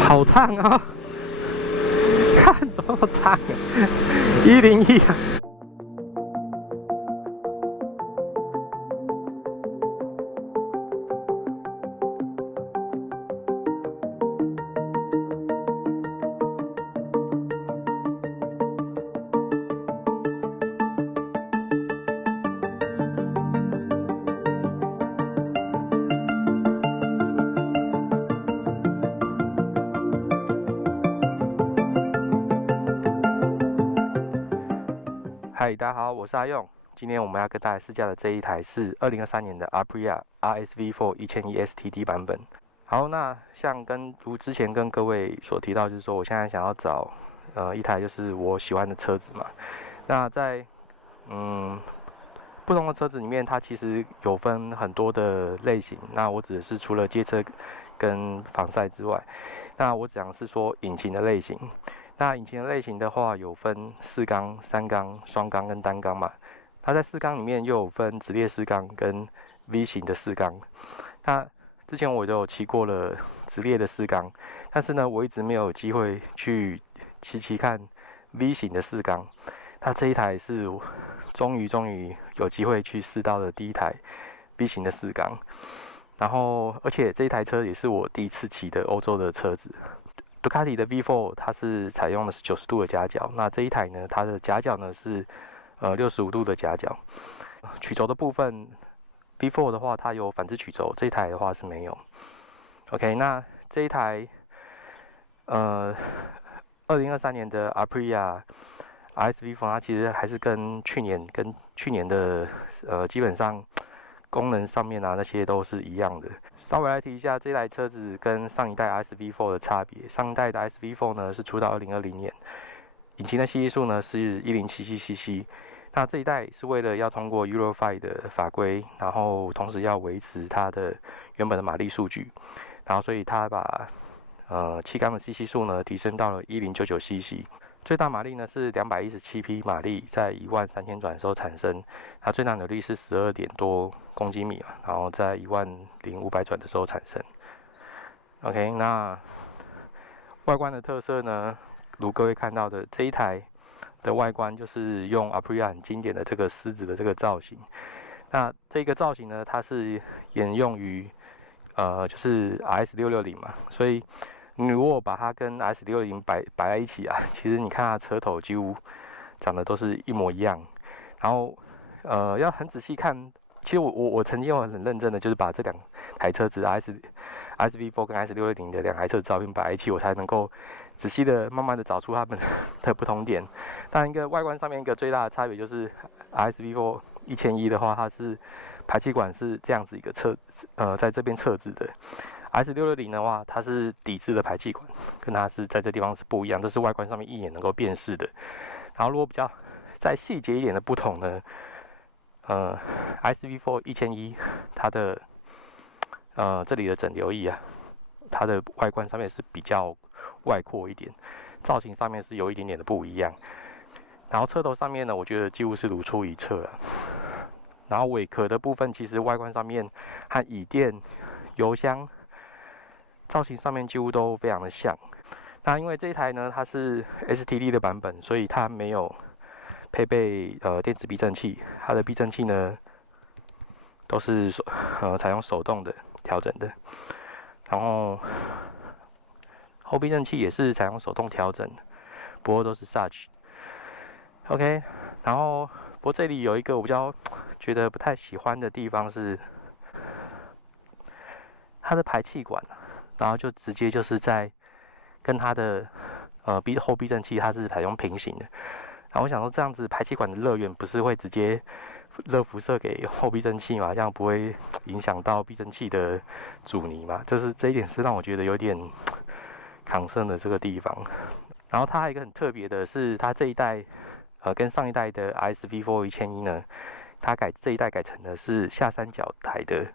好烫啊！看怎么那么烫啊！101啊！嗨，大家好，我是阿用。今天我们要跟大家试驾的这一台是2023年的 Aprilia RSV4 1100 STD 版本。好，那像如之前跟各位所提到，就是说我现在想要找一台就是我喜欢的车子嘛。那在不同的车子里面，它其实有分很多的类型。那我指的是除了街车跟防晒之外，那我讲的是说引擎的类型。那引擎的类型的话，有分4缸、3缸、双缸跟单缸嘛。它在4缸里面又有分直列4缸跟 V 型的4缸。那之前我就有骑过了直列的4缸，但是呢，我一直没有机会去骑看 V 型的4缸。那这一台是终于有机会去试到的第一台 V 型的4缸。然后，而且这一台车也是我第一次骑的欧洲的车子。杜卡迪的 V4 它是采用的是90度的夹角，那这一台呢，它的夹角呢是65度的夹角。曲轴的部分 V4 的话，它有反之曲轴，这一台的话是没有。OK， 那这一台2023年的 Aprilia RSV4 它其实还是跟去年的基本上功能上面啊，那些都是一样的。稍微来提一下这台车子跟上一代 RSV4 的差别。上一代的 RSV4 呢是出到2020年，引擎的吸气数呢是 1077cc。那这一代是为了要通过 Euro 5的法规，然后同时要维持它的原本的马力数据，然后所以它把气缸的吸气数呢提升到了 1099cc。最大马力呢是217匹马力，在13000转的时候产生，它最大扭力是12点多公斤米，然后在10500转的时候产生。OK， 那外观的特色呢，如各位看到的这一台的外观就是用 Aprilia 很经典的这个狮子的这个造型。那这个造型呢，它是沿用于就是 RS660 嘛，所以你如果把它跟 RS660 摆在一起啊，其实你看它车头几乎长得都是一模一样。然后要很仔细看，其实我曾经有很认真的就是把这两台车子 RSV4 跟 RS660 的两台车子照片摆在一起，我才能够仔细的慢慢的找出它们的不同点。当然一个外观上面一个最大的差别就是 RSV4 1100的话，它是排气管是这样子一个在这边侧置的。RS660 的话，它是底置的排气管，跟它是在这地方是不一样，这是外观上面一眼能够辨识的。然后如果比较再细节一点的不同呢，RSV4 1100它的这里的整流翼啊，它的外观上面是比较外扩一点，造型上面是有一点点的不一样。然后车头上面呢，我觉得几乎是如出一辙了。然后尾壳的部分，其实外观上面和椅垫、油箱造型上面几乎都非常的像。那因为这一台呢，它是 STD 的版本，所以它没有配备电子避震器，它的避震器呢都是采用手动的调整的。然后后避震器也是采用手动调整的，不过都是 Such。OK， 然后不过这里有一个我比较觉得不太喜欢的地方是它的排气管。然后就直接就是在跟它的后避震器它是采用平行的。然后我想说这样子排气管的热源不是会直接热辐射给后避震器嘛，这样不会影响到避震器的阻尼嘛？这一点是让我觉得有点concern的这个地方。然后它还有一个很特别的是，它这一代跟上一代的 RSV4 1100呢，它这一代改成的是下三角台的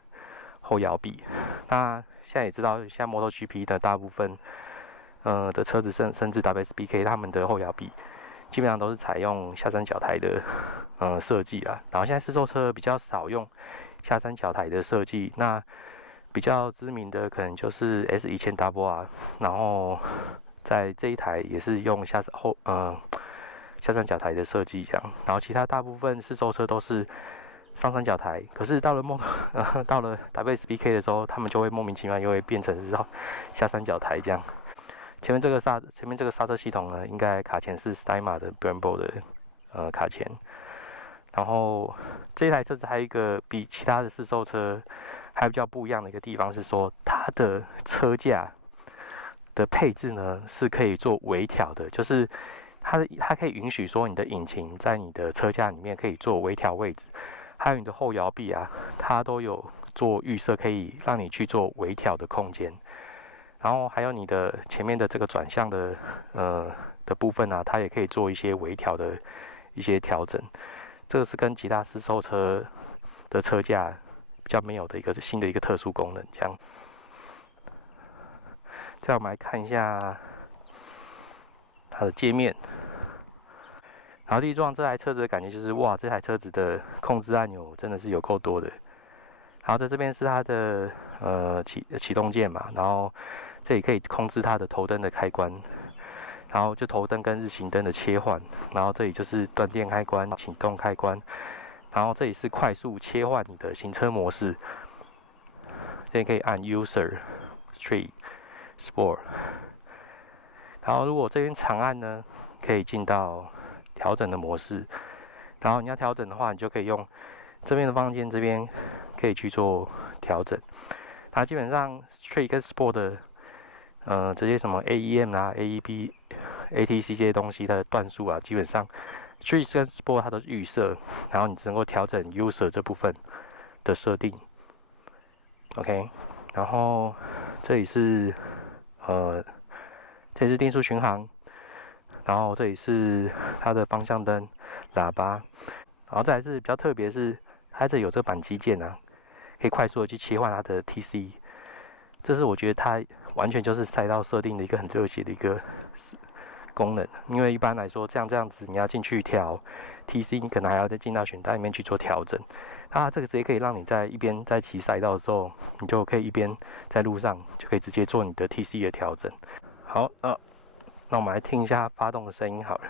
后摇臂。那现在也知道，像 MotoGP 的大部分的车子，甚至 WSBK 他们的后摇臂，基本上都是采用下三角台的设计啦。然后现在试售车比较少用下三角台的设计。那比较知名的可能就是 S1000RR，然后在这一台也是用下三角台的设计这样，然后其他大部分试售车都是上三角台，可是到了WSBK 的时候，他们就会莫名其妙又会变成是下三角台这样。前面这个刹车系统呢，应该卡钳是 Steima 的 Brembo 的卡钳。然后这一台车子还有一个比其他的试售车还比较不一样的一个地方是说，它的车架的配置呢是可以做微调的，就是它可以允许说你的引擎在你的车架里面可以做微调位置，还有你的后摇臂啊，它都有做预设，可以让你去做微调的空间。然后还有你的前面的这个转向的部分啊，它也可以做一些微调的一些调整。这个是跟其他试售车的车架比较没有的一个新的一个特殊功能，这样。再我们来看一下它的界面。然后第一撞这台车子的感觉就是，哇，这台车子的控制按钮真的是有够多的。然后在这边是它的启动键嘛，然后这里可以控制它的头灯的开关。然后就头灯跟日行灯的切换，然后这里就是断电开关、启动开关，然后这里是快速切换你的行车模式，这里可以按 User、Street、Sport， 然后如果这边长按呢，可以进到调整的模式，然后你要调整的话，你就可以用这边的方键这边可以去做调整，那基本上 Street 跟 Sport 的这些什么 AEM 啊、AEB、ATC 这些东西，它的段数啊，基本上 Street 跟 Sport 它都是预设，然后你只能够调整 User 这部分的设定。OK， 然后这里是定速巡航，然后这里是它的方向灯、喇叭，然后再来是比较特别是，它这里有这个扳机键啊，可以快速的去切换它的 TC。这是我觉得它完全就是赛道设定的一个很热血的一个功能，因为一般来说这样子你要进去调 TC， 你可能还要再进到选单里面去做调整。那这个直接可以让你在一边在骑赛道的时候，你就可以一边在路上就可以直接做你的 TC 的调整。好，那我们来听一下发动的声音好了。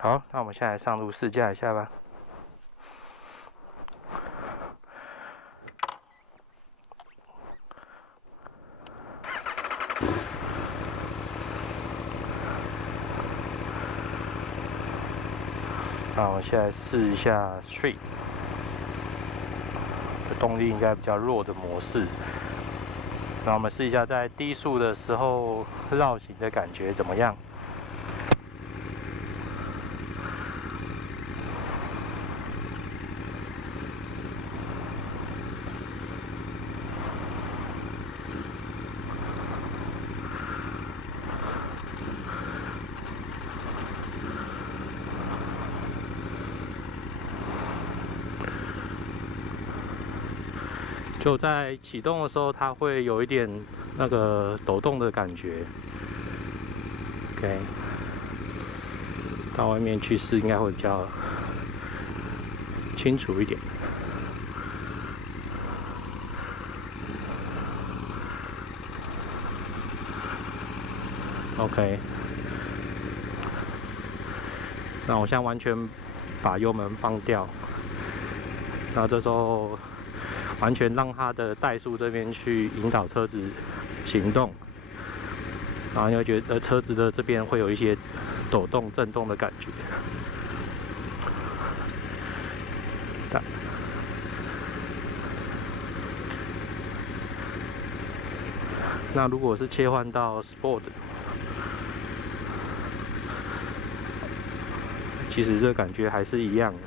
好，那我们现在上路试驾一下吧。那我现在试一下 Street 的动力应该比较弱的模式。那我们试一下在低速的时候绕行的感觉怎么样？就在启动的时候，它会有一点那个抖动的感觉。OK， 到外面去试应该会比较清楚一点。OK， 那我现在完全把油门放掉，然后这时候完全让它的怠速这边去引导车子行动，然后你会觉得车子的这边会有一些抖动、震动的感觉。那如果是切换到 Sport， 其实这感觉还是一样的。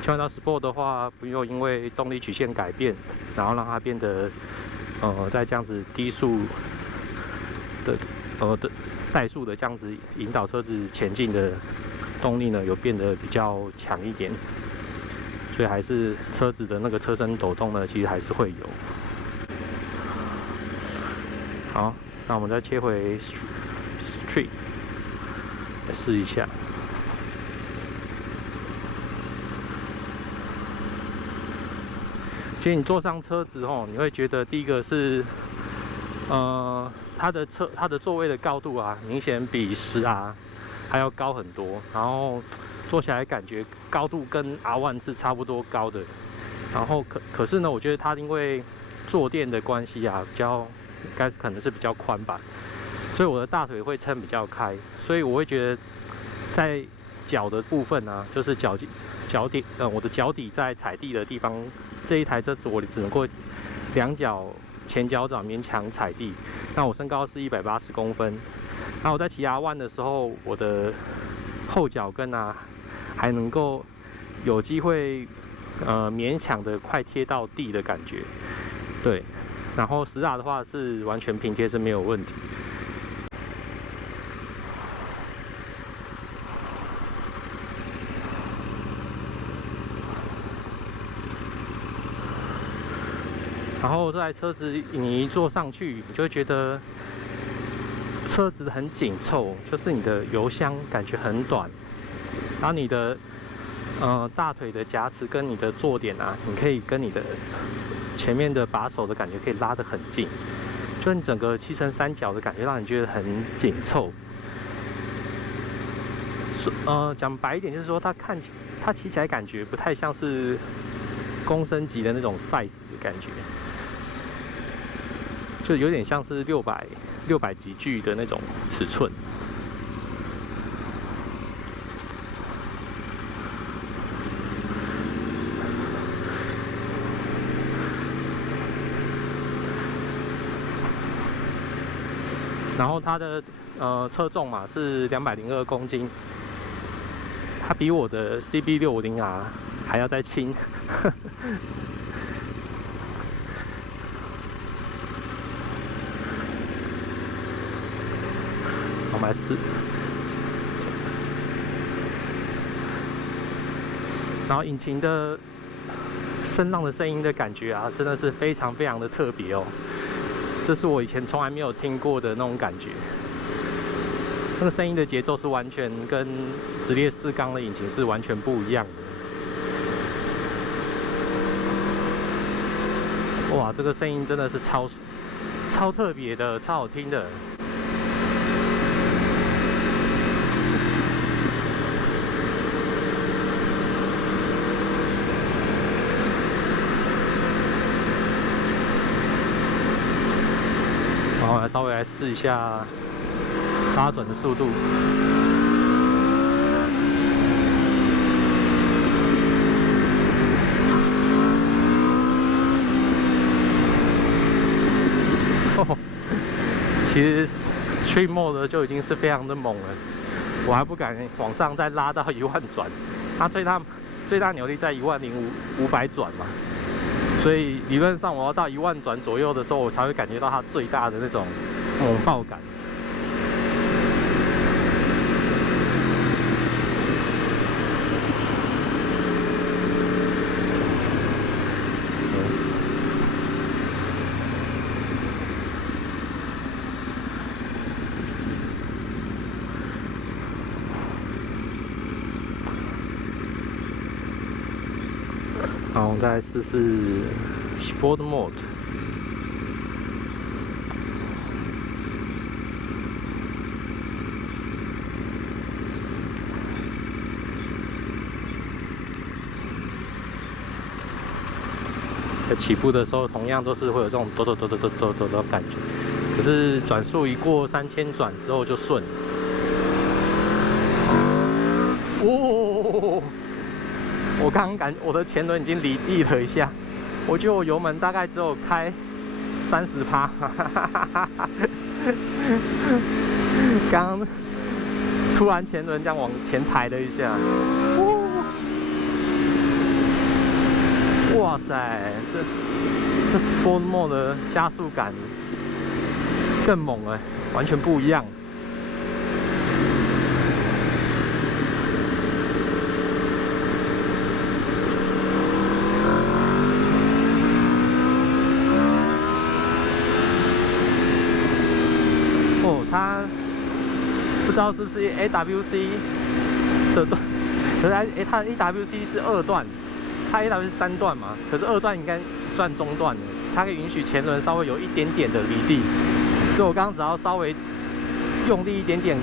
切换到 Sport 的话，不用因为动力曲线改变，然后让它变得在这样子低速的怠速的这样子引导车子前进的动力呢有变得比较强一点，所以还是车子的那个车身抖动呢，其实还是会有。好，那我们再切回 Street 来试一下。其实你坐上车子后，你会觉得第一个是，它的座位的高度啊，明显比10R还要高很多。然后坐起来感觉高度跟 R1是差不多高的。然后可是呢，我觉得它因为坐垫的关系啊，可能是比较宽吧，所以我的大腿会撑比较开，所以我会觉得在脚的部分啊，就是脚底，我的脚底在踩地的地方，这一台车子我只能够两脚前脚掌勉强踩地。那我身高是180公分，那我在骑R1的时候，我的后脚跟啊还能够有机会勉强的快贴到地的感觉，对。然后10R的话是完全平贴是没有问题。然后这台车子你一坐上去，你就会觉得车子很紧凑，就是你的油箱感觉很短，然后你的大腿的夹持跟你的坐垫啊，你可以跟你的前面的把手的感觉可以拉得很近，就你整个漆成三角的感觉，让你觉得很紧凑。讲白一点就是说，它骑起来感觉不太像是公升级的那种 size 的感觉，就有点像是600级距的那种尺寸。然后它的车重嘛是202公斤，它比我的 CB650R 还要再轻。我们来试，然后引擎的声浪的声音的感觉啊，真的是非常非常的特别哦。这是我以前从来没有听过的那种感觉，那个声音的节奏是完全跟直列4缸的引擎是完全不一样的。哇，这个声音真的是超特别的，超好听的。然后来稍微来试一下拉转的速度。其实 Street Mode 就已经是非常的猛了，我还不敢往上再拉到10000转，它最大扭力在10500转嘛。所以理论上我要到10000转左右的时候，我才会感觉到它最大的那种猛爆感。好，我们再来试试 Sport Mode。在起步的时候，同样都是会有这种抖抖的感觉，可是转速一过3000转之后就顺。哦！我刚刚我的前轮已经离地了一下，我觉得我油门大概只有开30%，刚刚突然前轮这样往前抬了一下，哇塞，这 Sport Mode 的加速感更猛了，完全不一样。知道是不是 AWC 的段，可是它的 AWC 是2段，它 AWC 是3段嘛，可是2段应该算中段的，它可以允许前轮稍微有一点点的离地，所以我刚刚只要稍微用力一点点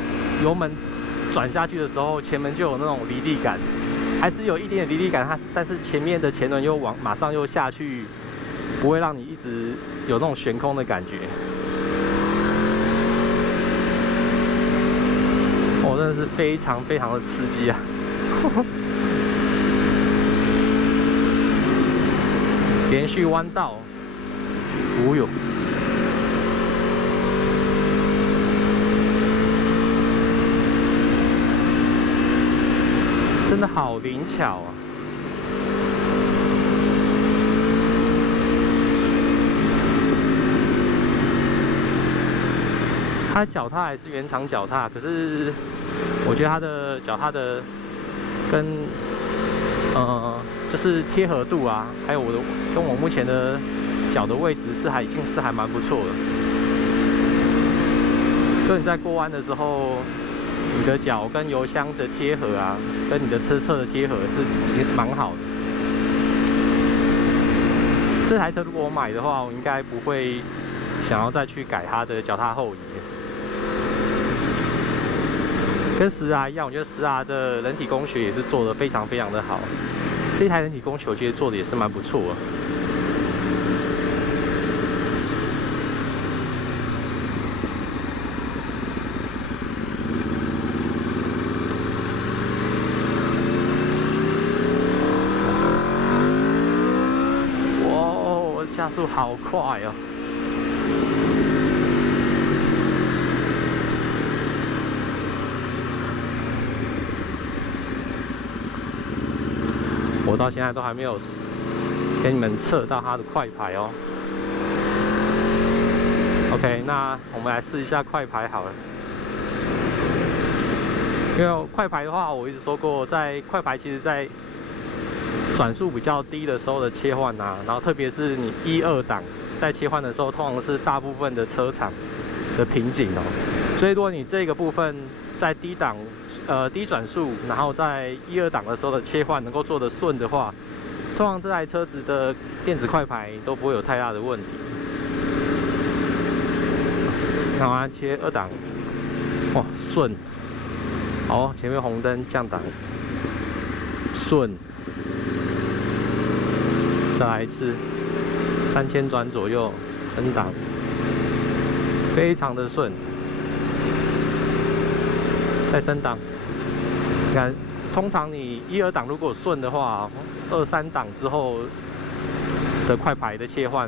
油门转下去的时候，前门就有那种离地感，还是有一点点离地感，但是前面的前轮又马上又下去，不会让你一直有那种悬空的感觉。哦，真的是非常非常的刺激啊！连续弯道，无有。真的好灵巧啊！它脚踏还是原厂脚踏，可是我觉得它的脚踏的跟就是贴合度啊，还有跟我目前的脚的位置已经是还蛮不错的。就你在过弯的时候，你的脚跟油箱的贴合啊，跟你的车侧的贴合已经是蛮好的。这台车如果我买的话，我应该不会想要再去改它的脚踏后移。跟10R一样，我觉得10R的人体工学也是做得非常非常的好。这台人体工学我觉得做的也是蛮不错的。哇，加速好快哦！我到现在都还没有给你们测到它的快排哦。OK， 那我们来试一下快排好了。因为快排的话，我一直说过，在快排其实在转速比较低的时候的切换啊，然后特别是你1、2档在切换的时候，通常是大部分的车厂的瓶颈哦。所以如果你这个部分在低转速，然后在1、2档的时候的切换能够做得顺的话，通常这台车子的电子快排都不会有太大的问题。看完切2档，哇，顺。好，前面红灯降档，顺。再来一次，3000转左右升档，非常的顺。再升档，你看，通常你1、2档如果顺的话，2、3档之后的快排的切换，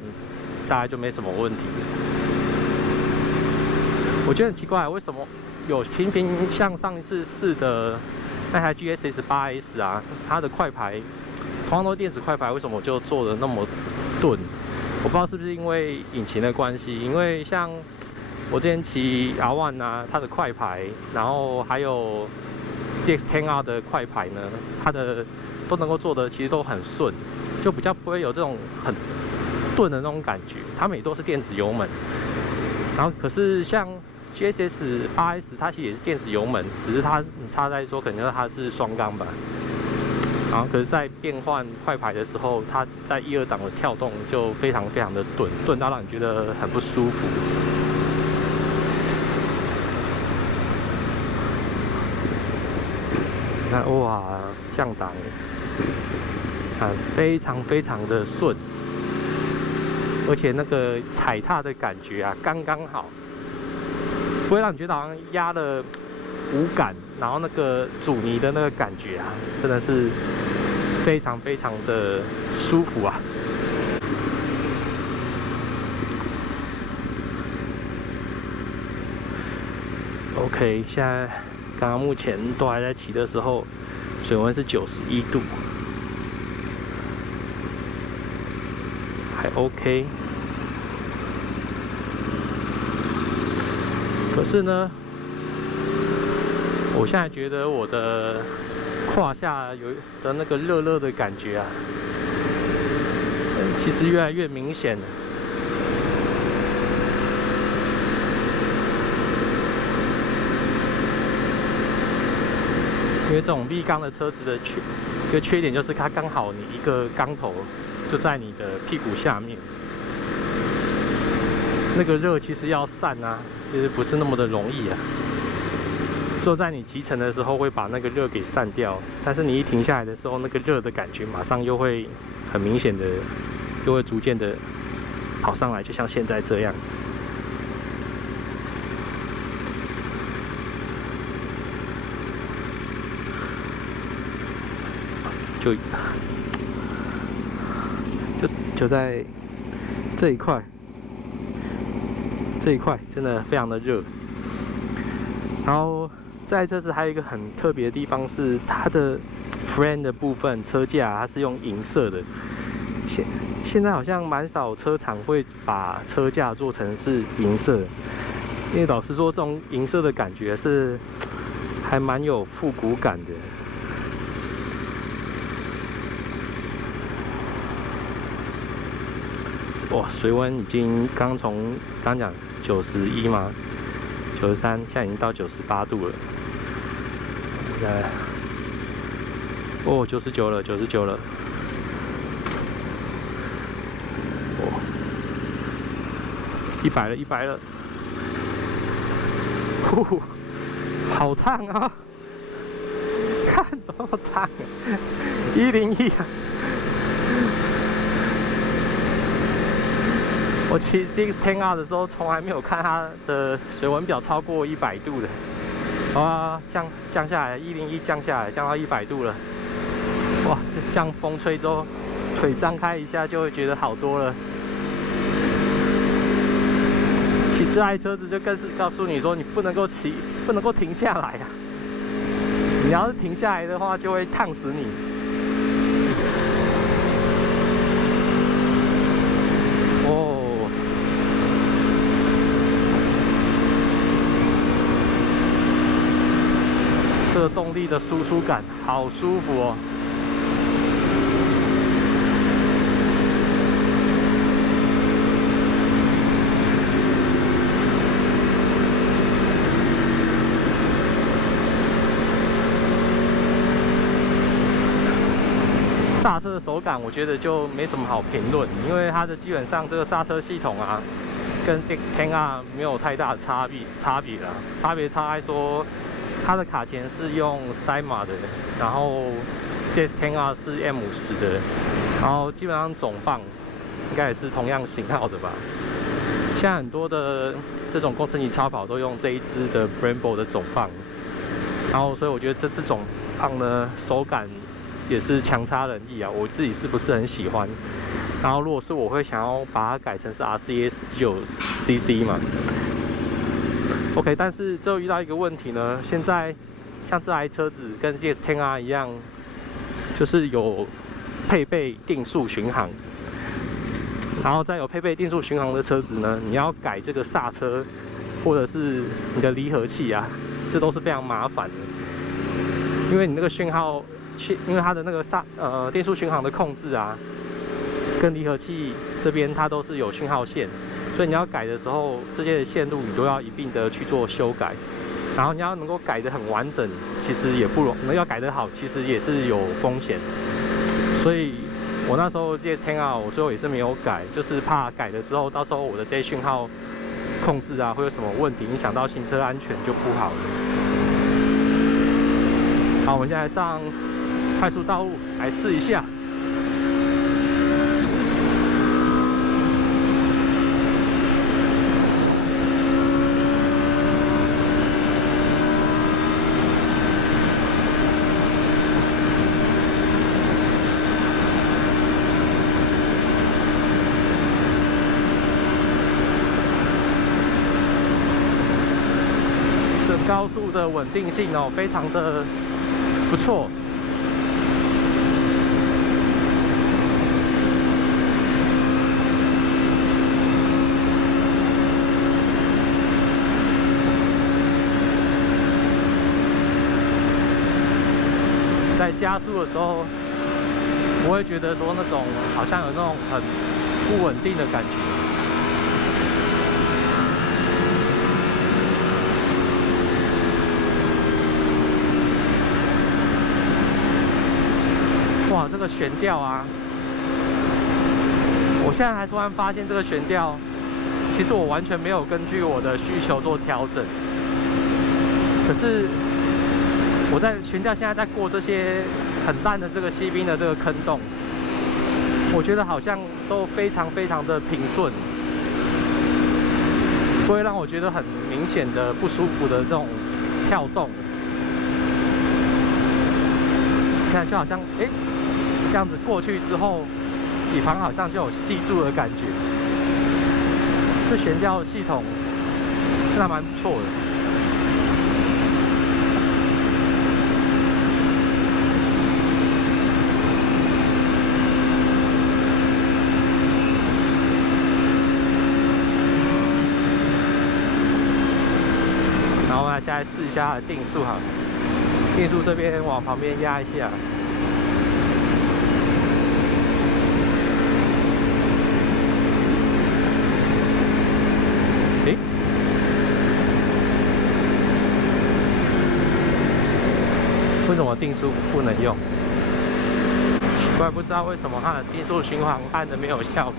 大概就没什么问题。我觉得很奇怪，为什么有频频像上一次试的那台 GSS 8S 啊，它的快排，同样都电子快排，为什么我就做的那么钝？我不知道是不是因为引擎的关系，因为像我之前骑 R1 啊，它的快排，然后还有 GX10R 的快排呢，它的都能够做的其实都很顺，就比较不会有这种很钝的那种感觉。它们也都是电子油门，然后可是像 GSS 8S 它其实也是电子油门，只是它差在说可能它是双缸吧。然后可是，在变换快排的时候，它在1、2档的跳动就非常非常的钝到让你觉得很不舒服。看哇，降档，看非常非常的顺，而且那个踩踏的感觉啊，刚刚好，不会让你觉得好像压了无感，然后那个阻尼的那个感觉啊，真的是非常非常的舒服啊。OK， 现在刚刚目前都还在骑的时候，水温是91度，还 OK。可是呢，我现在觉得我的胯下有的那个热热的感觉啊，其实越来越明显了。因为这种 V 缸的车子的一个缺点就是它刚好你一个缸头就在你的屁股下面，那个热其实要散啊，其实不是那么的容易啊。只有在你骑乘的时候会把那个热给散掉，但是你一停下来的时候，那个热的感觉马上又会很明显的，又会逐渐的跑上来，就像现在这样。就在这一块真的非常的热。然后在这次还有一个很特别的地方是它的 frame 的部分，车架它是用银色的。现在好像蛮少车厂会把车架做成是银色的，因为老实说，这种银色的感觉是还蛮有复古感的。哇，水温已经刚讲91嘛，93，现在已经到98度了。哦，99了，99了。哦，100了，100了。呼，好烫啊！看怎么烫啊！101啊！我骑 ZX-10R 的时候，从来没有看它的水温表超过100度的。啊，降下来，101降下来，降到100度了。哇，这样风吹之后，腿张开一下就会觉得好多了。骑这台车子就更是告诉你说，你不能够停下来啊！你要是停下来的话，就会烫死你。这个动力的输出感好舒服哦。刹车的手感，我觉得就没什么好评论，因为它的基本上这个刹车系统啊，跟 ZX-10R 没有太大的差别啦。差别在说，它的卡钳是用 Steinmar 的，然后 ZX-10R 是 M50的，然后基本上总磅应该也是同样型号的吧。现在很多的这种工程级超跑都用这一支的 Brembo 的总磅，然后所以我觉得这支总磅的手感也是强差人意啊，我自己是不是很喜欢？然后如果是我会想要把它改成是 RCA 19cc 嘛。OK， 但是只有遇到一个问题呢，现在像这台车子跟 ZX-10R 一样，就是有配备定速巡航，然后再有配备定速巡航的车子呢，你要改这个刹车或者是你的离合器啊，这都是非常麻烦的，因为你那个讯号。因为它的那个定速巡航的控制啊，跟离合器这边它都是有讯号线，所以你要改的时候，这些线路你都要一并的去做修改。然后你要能够改得很完整，其实也不容易；要改得好，其实也是有风险。所以我那时候这10R我最后也是没有改，就是怕改了之后，到时候我的这些讯号控制啊会有什么问题，影响到行车安全就不好了。好，我们现在上快速道路来试一下。这高速的稳定性哦，非常的不错。在加速的时候，不会觉得说那种好像有那种很不稳定的感觉。个悬吊啊，我现在还突然发现这个悬吊，其实我完全没有根据我的需求做调整。可是我在悬吊现在在过这些很烂的这个西滨的这个坑洞，我觉得好像都非常非常的平顺，不会让我觉得很明显的不舒服的这种跳动。你看，就好像这样子过去之后，底盘好像就有吸住的感觉。这悬吊系统真的蛮不错的。然后我们现在试一下它的定速哈，定速这边往旁边压一下。为什么定速不能用？奇怪，不知道为什么它的定速巡航按的没有效果。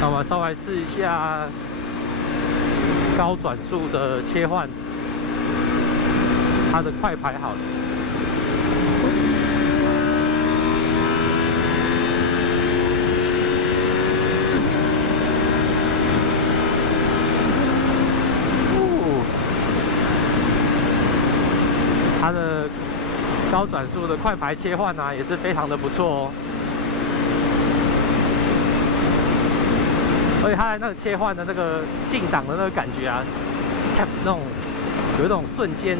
那我们稍微试一下高转速的切换，它的快排好了。它的高转速的快排切换啊，也是非常的不错哦。而且它的那个切换的那个进档的那个感觉啊，那种有一种瞬间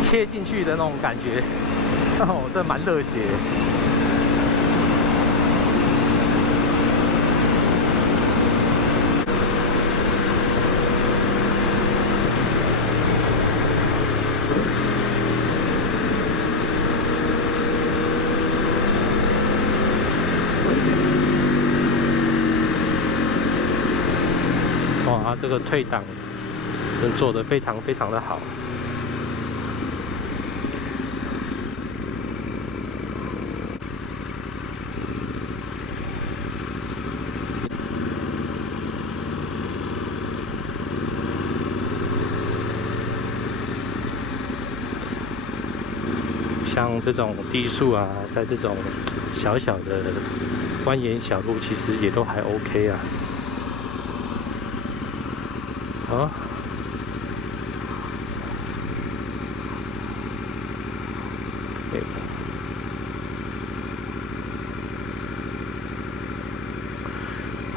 切进去的那种感觉，哦，这蛮热血的。哇，这个退档真做得非常非常的好。像这种低速啊，在这种小小的蜿蜒小路，其实也都还 OK 啊。好，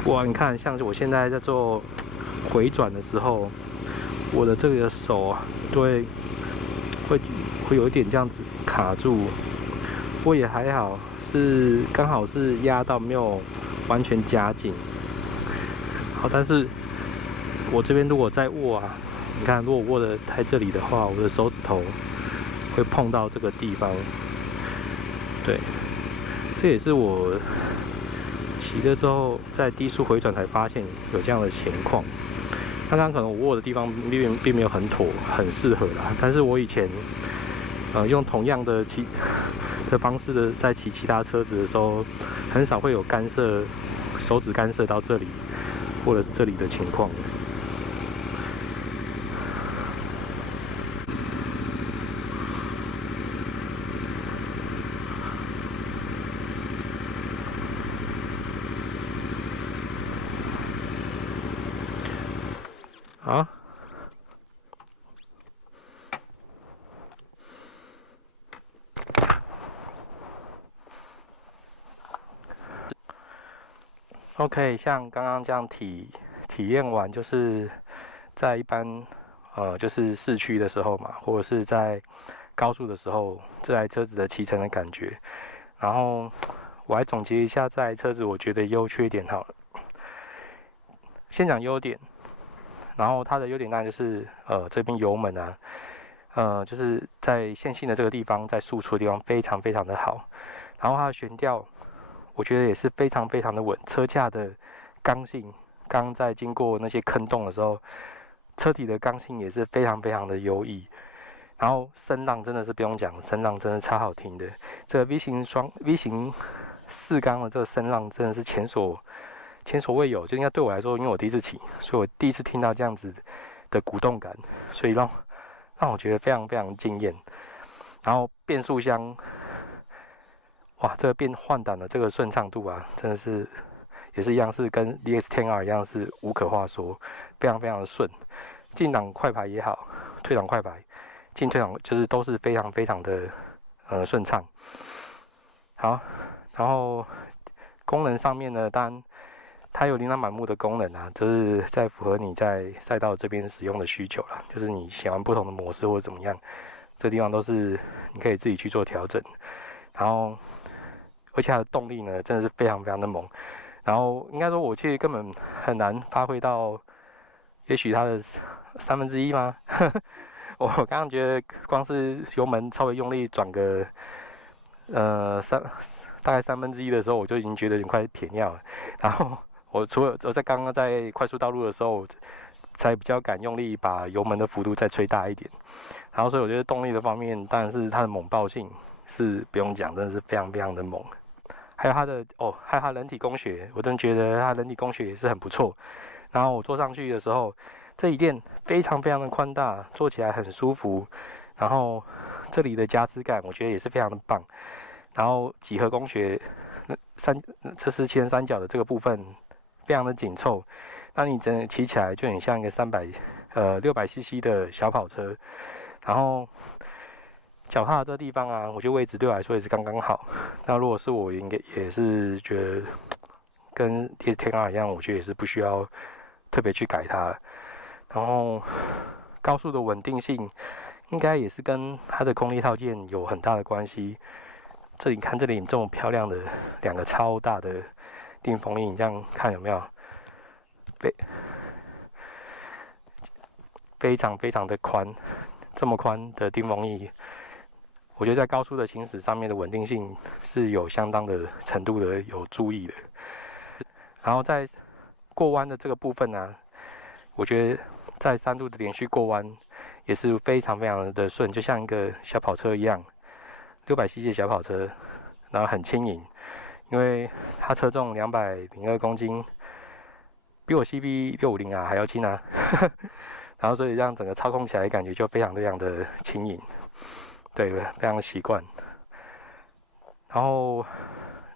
哇，你看，像我现在在做回转的时候，我的这个手啊，会有一点这样子卡住，不过也还好，是刚好是压到没有完全夹紧。好，但是我这边如果在握啊，你看，如果握的在这里的话，我的手指头会碰到这个地方。对，这也是我骑了之后在低速回转才发现有这样的情况。刚刚可能我握的地方并没有很妥，很适合啦。但是我以前用同样的方式在骑其他车子的时候，很少会有手指干涉到这里，或者是这里的情况。好。OK， 像刚刚这样体验完，就是在一般就是市区的时候嘛，或者是在高速的时候，这台车子的骑乘的感觉。然后我来总结一下这台车子我觉得优缺点好了。先讲优点，然后它的优点当然就是这边油门啊，就是在线性的这个地方，在输出的地方非常非常的好。然后它的悬吊，我觉得也是非常非常的稳。车架的刚性，刚刚在经过那些坑洞的时候，车体的刚性也是非常非常的优异。然后声浪真的是不用讲，声浪真的超好听的。这个 V 型4缸的这个声浪真的是前所未有，就应该对我来说，因为我第一次骑，所以我第一次听到这样子的鼓动感，所以让我觉得非常非常惊艳。然后变速箱，哇，这个换挡的这个顺畅度啊，真的是也是一样，是跟 DX10R 一样是无可话说，非常非常的顺。进档快排也好，退档快排，进退档就是都是非常非常的顺畅。好，然后功能上面呢，当然它有琳琅满目的功能啊，就是在符合你在赛道这边使用的需求啦，就是你喜欢不同的模式或者怎么样，这地方都是你可以自己去做调整。然后，而且它的动力呢，真的是非常非常的猛。然后应该说，我其实根本很难发挥到，也许它的1/3吗？我刚刚觉得光是油门稍微用力转个大概1/3的时候，我就已经觉得有点快撇尿了。然后我在刚刚在快速道路的时候，才比较敢用力把油门的幅度再吹大一点。然后所以我觉得动力的方面，当然是它的猛爆性是不用讲，真的是非常非常的猛。还有它的还有它人体工学，我真的觉得它人体工学也是很不错。然后我坐上去的时候，这椅垫非常非常的宽大，坐起来很舒服。然后这里的夹持感，我觉得也是非常的棒。然后几何工学，这是前三角的这个部分非常的紧凑，那你整个骑起来就很像一个600cc 的小跑车。然后脚踏的这个地方啊，我觉得位置对我来说也是刚刚好。那如果是我，应该也是觉得跟 DX10R 一样，我觉得也是不需要特别去改它。然后高速的稳定性，应该也是跟它的空力套件有很大的关系。这里看这里这么漂亮的2个超大的定风翼，你这样看有没有？非常非常的宽，这么宽的定风翼。我觉得在高速的行驶上面的稳定性是有相当的程度的有注意的。然后在过弯的这个部分呢，我觉得在3度的连续过弯也是非常非常的顺，就像一个小跑车一样，600cc 的小跑车，然后很轻盈，因为它车重202公斤，比我 CB650啊还要轻啊，然后所以让整个操控起来感觉就非常非常的轻盈。对，非常习惯。然后，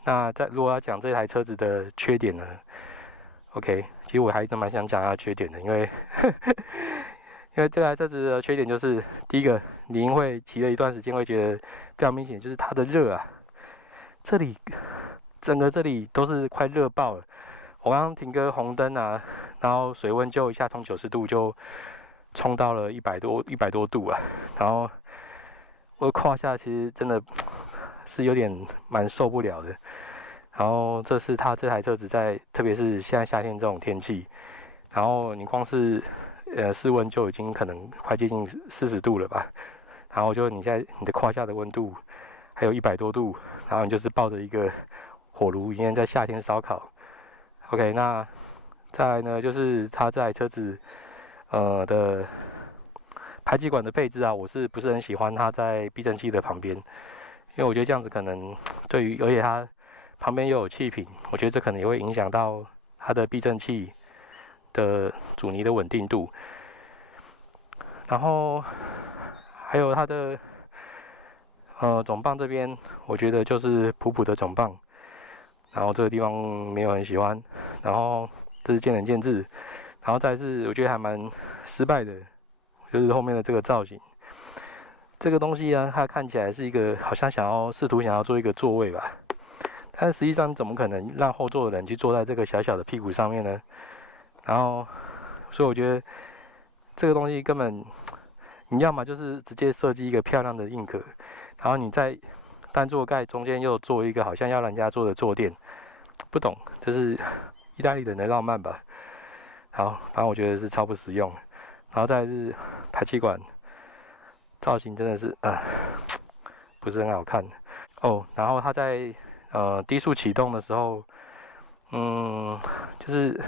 那如果要讲这台车子的缺点呢 ？OK， 其实我还一直蛮想讲它的缺点的，因为这台车子的缺点就是，第一个，你因为骑了一段时间会觉得非常明显，就是它的热啊，整个这里都是快热爆了。我刚刚停个红灯啊，然后水温就一下从90度就冲到了100多度啊，然后我的胯下其实真的是有点蛮受不了的。然后这是它这台车子特别是现在夏天这种天气，然后你光是室温就已经可能快接近40度了吧。然后就你的胯下的温度还有100多度，然后你就是抱着一个火炉，今天在夏天烧烤。OK， 那再来呢，就是它这台车子的排气管的配置啊，我是不是很喜欢它在避震器的旁边？因为我觉得这样子可能而且它旁边又有气瓶，我觉得这可能也会影响到它的避震器的阻尼的稳定度。然后还有它的总泵这边，我觉得就是普普的总泵，然后这个地方没有很喜欢，然后这是见仁见智。然后再是我觉得还蛮失败的。就是后面的这个造型，这个东西呢，它看起来是一个好像试图想要做一个座位吧，但实际上怎么可能让后座的人去坐在这个小小的屁股上面呢？然后，所以我觉得这个东西根本，你要么就是直接设计一个漂亮的硬壳，然后你在单座盖中间又做一个好像要人家坐的坐垫，不懂，这是意大利人的浪漫吧？好，反正我觉得是超不实用。然后再来是排气管造型真的是不是很好看哦。然后它在低速启动的时候，就是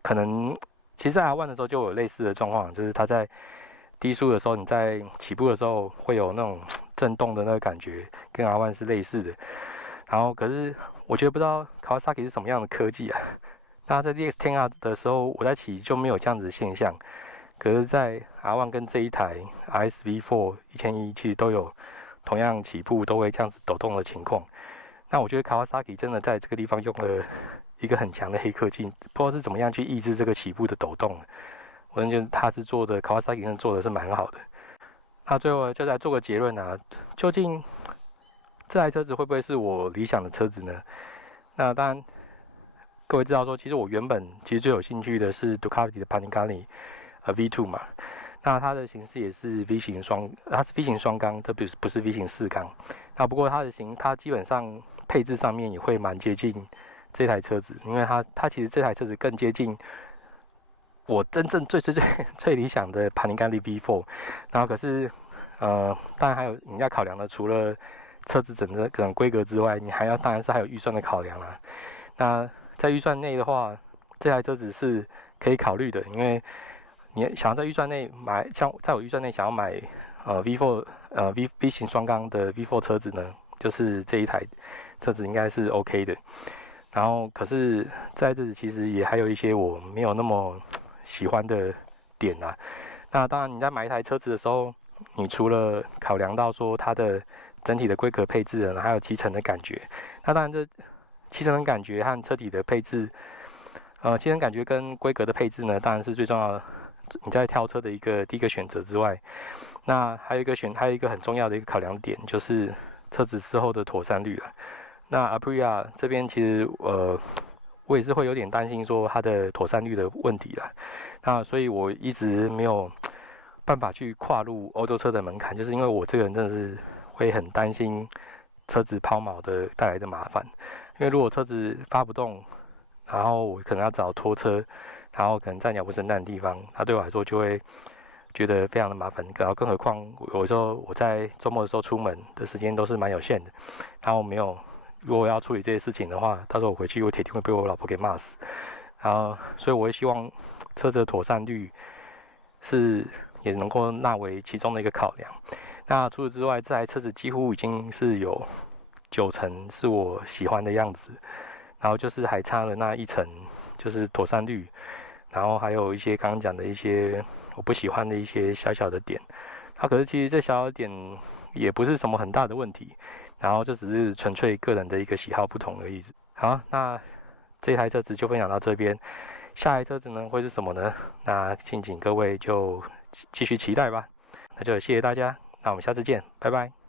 可能其实在R1的时候就有类似的状况，就是它在低速的时候，你在起步的时候会有那种震动的那个感觉，跟 R1是类似的。然后可是我觉得不知道 Kawasaki 是什么样的科技啊。那在 DX10R 的时候，我在骑就没有这样子的现象。可是，在 R1 跟这一台 RS-V4 1100其实都有同样起步都会这样子抖动的情况。那我觉得 Kawasaki 真的在这个地方用了一个很强的黑科技，不知道是怎么样去抑制这个起步的抖动。我觉得他是做的 Kawasaki 真的做的是蛮好的。那最后就来做个结论啊，究竟这台车子会不会是我理想的车子呢？那当然，各位知道说，其实我原本其实最有兴趣的是 Ducati 的 Panigale V2 嘛。那它的形式也是 V 型双，它是 V 型双缸，这不是 V 型四缸。那不过它基本上配置上面也会蛮接近这台车子，因为它其实这台车子更接近我真正最理想的 Panigale V4。然后可是当然还有你要考量的，除了车子整个规格之外，你当然是还有预算的考量啦。那在预算内的话，这台车子是可以考虑的，因为你想要在预算内买，像在我预算内想要买V4 V 型双缸的 V4 车子呢，就是这一台车子应该是 OK 的。然后可是在这里其实也还有一些我没有那么喜欢的点啊。那当然你在买一台车子的时候，你除了考量到说它的整体的规格配置呢，还有骑乘的感觉。那当然这骑乘的感觉和车体的配置，骑乘感觉跟规格的配置呢，当然是最重要的。你在挑车的第一个选择之外，那还有一个很重要的一个考量点，就是车子事后的妥善率了。那 Aprilia 这边其实我也是会有点担心说它的妥善率的问题啦。那所以我一直没有办法去跨入欧洲车的门槛，就是因为我这个人真的是会很担心车子抛锚的带来的麻烦。因为如果车子发不动，然后我可能要找拖车，然后可能在鸟不生蛋的地方，那对我来说就会觉得非常的麻烦。然后更何况有时候我在周末的时候出门的时间都是蛮有限的，然后如果要处理这些事情的话，到时候我回去我铁定会被我老婆给骂死。然后所以我会希望车子的妥善率也能够纳为其中的一个考量。那除此之外，这台车子几乎已经是有90%是我喜欢的样子，然后就是还差了那1层，就是妥善率，然后还有一些刚刚讲的一些我不喜欢的一些小小的点。可是其实这小小的点也不是什么很大的问题，然后这只是纯粹个人的一个喜好不同而已。好，那这台车子就分享到这边，下一台车子呢会是什么呢？那敬请各位就继续期待吧。那就谢谢大家，那我们下次见，拜拜。